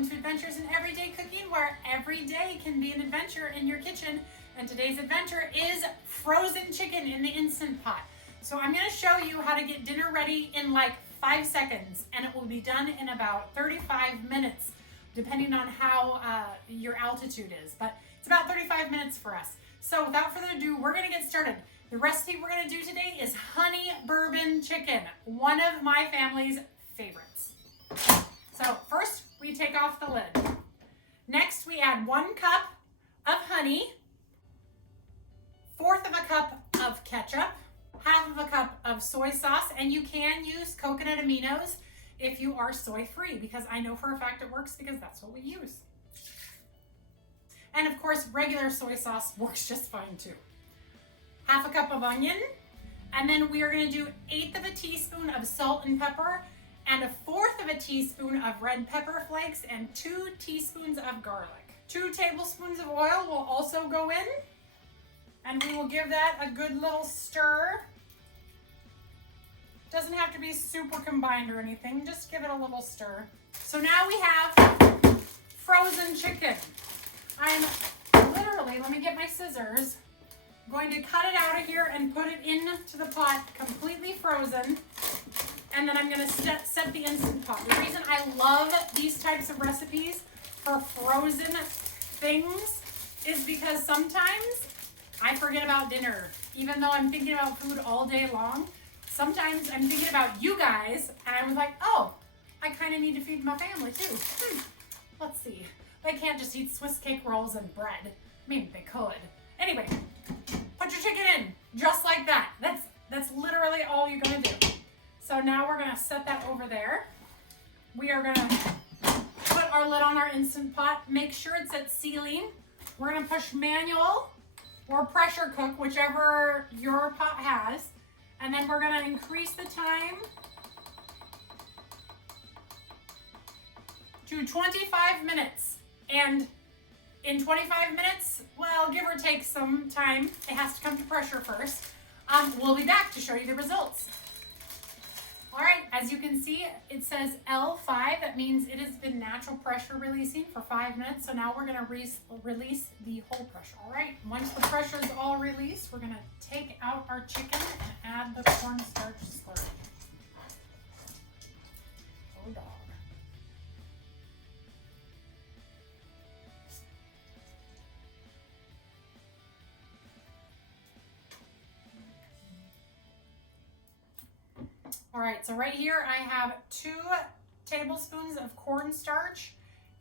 welcome to Adventures in Everyday Cooking, where every day can be an adventure in your kitchen. And today's adventure is frozen chicken in the Instant Pot. So I'm going to show you how to get dinner ready in like 5 seconds, and it will be done in about 35 minutes, depending on how your altitude is. But it's about 35 minutes for us. So without further ado, we're going to get started. The recipe we're going to do today is honey bourbon chicken, one of my family's favorites. So first, we take off the lid. Next, we add 1 cup of honey, 1/4 of a cup of ketchup, 1/2 of a cup of soy sauce, and you can use coconut aminos if you are soy-free, because I know for a fact it works because that's what we use. And of course, regular soy sauce works just fine too. 1/2 a cup of onion, and then we are going to do 1/8 of a teaspoon of salt and pepper, and 1/4 of a teaspoon of red pepper flakes, and 2 teaspoons of garlic. 2 tablespoons of oil will also go in, and we will give that a good little stir. Doesn't have to be super combined or anything, just give it a little stir. So now we have frozen chicken. I'm literally, let me get my scissors, going to cut it out of here and put it into the pot completely frozen. And then I'm going to set the Instant Pot. The reason I love these types of recipes for frozen things is because sometimes I forget about dinner. Even though I'm thinking about food all day long, sometimes I'm thinking about you guys, and I was like, oh, I kind of need to feed my family too. Let's see. They can't just eat Swiss cake rolls and bread. I mean, they could. Anyway, put your chicken in, just like that. That's literally all you're gonna do. So now we're gonna set that over there. We are gonna put our lid on our Instant Pot. Make sure it's at sealing. We're gonna push manual or pressure cook, whichever your pot has. And then we're gonna increase the time to 25 minutes. And in 25 minutes, well, give or take some time, it has to come to pressure first. We'll be back to show you the results. All right, as you can see, it says L5. That means it has been natural pressure releasing for 5 minutes. So now we're gonna release the whole pressure. All right, once the pressure is all released, we're gonna take out our chicken and add the cornstarch slurry. Oh, dog. All right, so right here I have 2 tablespoons of cornstarch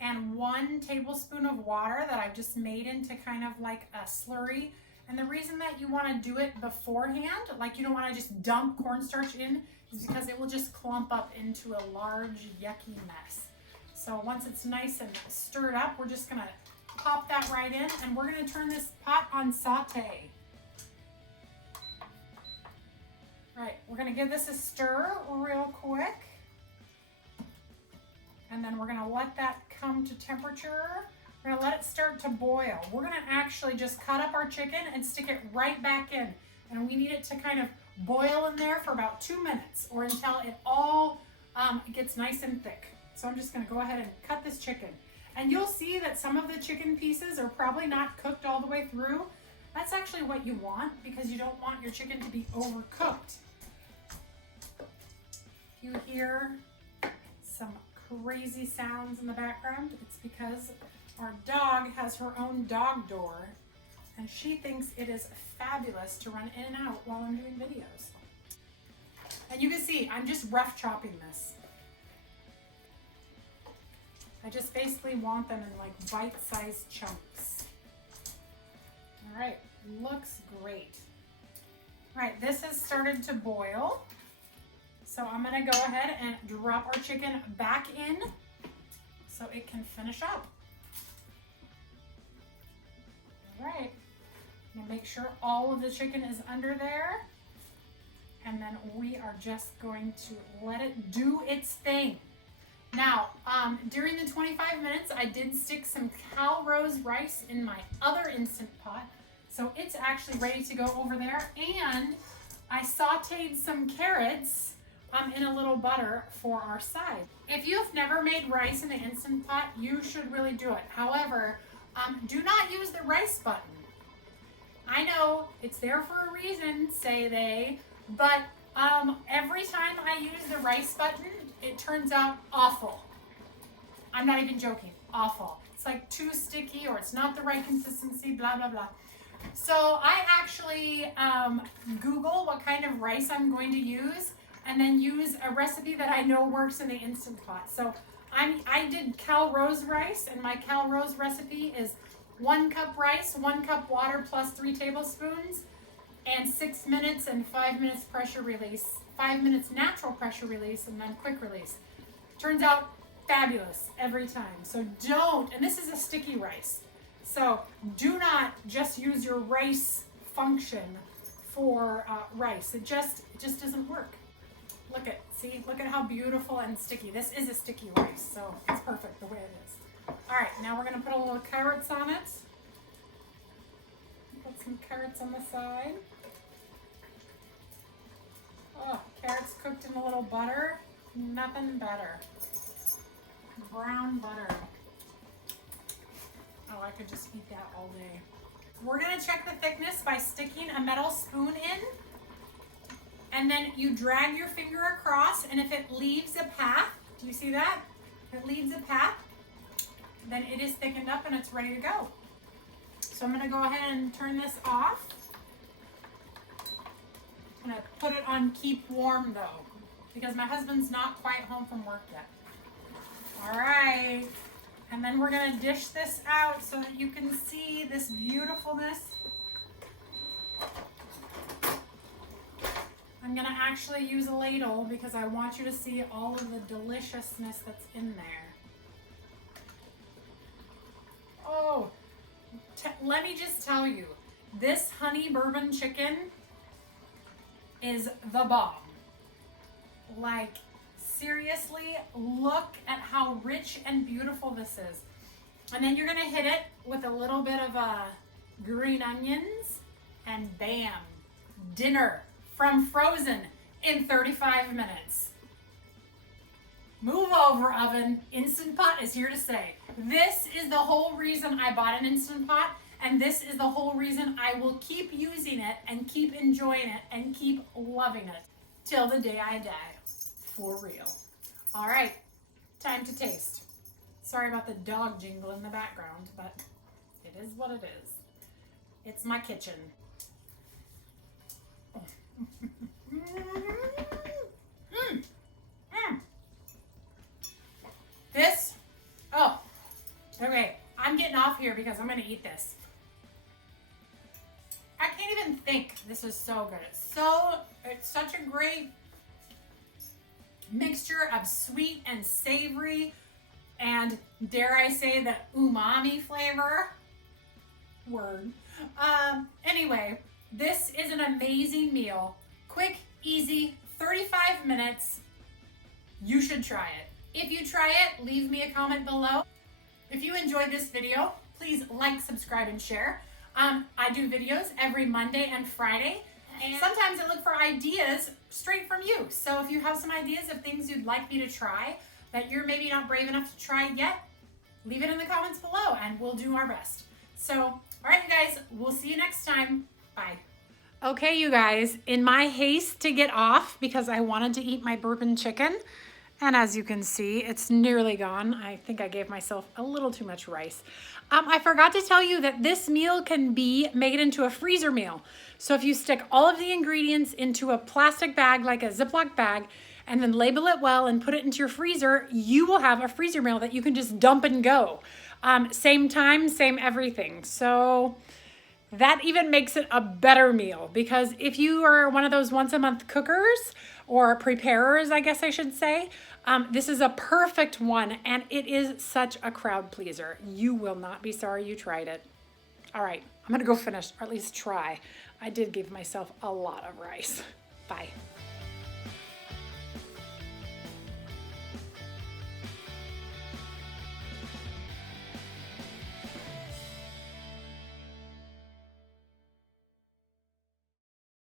and 1 tablespoon of water that I've just made into kind of like a slurry. And the reason that you want to do it beforehand, like you don't want to just dump cornstarch in, is because it will just clump up into a large yucky mess. So once it's nice and stirred up, we're just gonna pop that right in, and we're gonna turn this pot on saute. Right, we're gonna give this a stir real quick. And then we're gonna let that come to temperature. We're gonna let it start to boil. We're gonna actually just cut up our chicken and stick it right back in. And we need it to kind of boil in there for about 2 minutes, or until it all gets nice and thick. So I'm just gonna go ahead and cut this chicken. And you'll see that some of the chicken pieces are probably not cooked all the way through. That's actually what you want, because you don't want your chicken to be overcooked. You hear some crazy sounds in the background, it's because our dog has her own dog door, and she thinks it is fabulous to run in and out while I'm doing videos. And you can see, I'm just rough chopping this. I just basically want them in like bite-sized chunks. All right, looks great. All right, this has started to boil. So I'm gonna go ahead and drop our chicken back in so it can finish up. All right, I'm gonna make sure all of the chicken is under there. And then we are just going to let it do its thing. Now, during the 25 minutes, I did stick some Calrose rice in my other Instant Pot. So it's actually ready to go over there. And I sauteed some carrots in a little butter for our side. If you've never made rice in the Instant Pot, you should really do it. However, do not use the rice button. I know it's there for a reason, say they, but every time I use the rice button, it turns out awful. I'm not even joking, awful. It's like too sticky or it's not the right consistency, blah, blah, blah. So I actually Google what kind of rice I'm going to use and then use a recipe that I know works in the Instant Pot. So I did Cal Rose rice, and my Cal Rose recipe is 1 cup rice, 1 cup water plus 3 tablespoons, and 6 minutes and 5 minutes pressure release, 5 minutes natural pressure release, and then quick release. Turns out fabulous every time. So don't, and this is a sticky rice. So do not just use your rice function for rice. It just doesn't work. Look at how beautiful and sticky. This is a sticky rice, so it's perfect the way it is. All right, now we're gonna put a little carrots on it. Put some carrots on the side. Oh, carrots cooked in a little butter, nothing better. Brown butter. Oh, I could just eat that all day. We're gonna check the thickness by sticking a metal spoon in, and then you drag your finger across, and if it leaves a path, do you see that? If it leaves a path, then it is thickened up and it's ready to go. So I'm gonna go ahead and turn this off. I'm gonna put it on keep warm though, because my husband's not quite home from work yet. All right, and then we're gonna dish this out so that you can see this beautifulness. I'm gonna actually use a ladle because I want you to see all of the deliciousness that's in there. Oh, let me just tell you, this honey bourbon chicken is the bomb. Like, seriously, look at how rich and beautiful this is. And then you're gonna hit it with a little bit of green onions, and bam, dinner from frozen in 35 minutes. Move over, oven. Instant Pot is here to stay. This is the whole reason I bought an Instant Pot, and this is the whole reason I will keep using it and keep enjoying it and keep loving it till the day I die. For real. All right, time to taste. Sorry about the dog jingle in the background, but it is what it is. It's my kitchen. This, oh, okay, I'm getting off here because I'm gonna eat this. I can't even think. This is so good. It's such a great mixture of sweet and savory, and dare I say the umami flavor. Word. Anyway, this is an amazing meal. Quick, easy, 35 minutes. You should try it. If you try it, leave me a comment below. If you enjoyed this video, please like, subscribe, and share. I do videos every Monday and Friday, and sometimes I look for ideas straight from you. So if you have some ideas of things you'd like me to try that you're maybe not brave enough to try yet, leave it in the comments below and we'll do our best. So, all right, you guys, we'll see you next time. Bye. Okay, you guys, in my haste to get off because I wanted to eat my bourbon chicken, and as you can see, it's nearly gone. I think I gave myself a little too much rice. I forgot to tell you that this meal can be made into a freezer meal. So if you stick all of the ingredients into a plastic bag, like a Ziploc bag, and then label it well and put it into your freezer, you will have a freezer meal that you can just dump and go. Same time, same everything. So that even makes it a better meal, because if you are one of those once a month cookers or preparers, I guess I should say, this is a perfect one, and it is such a crowd pleaser. You will not be sorry you tried it. All right, I'm gonna go finish, or at least try. I did give myself a lot of rice. Bye.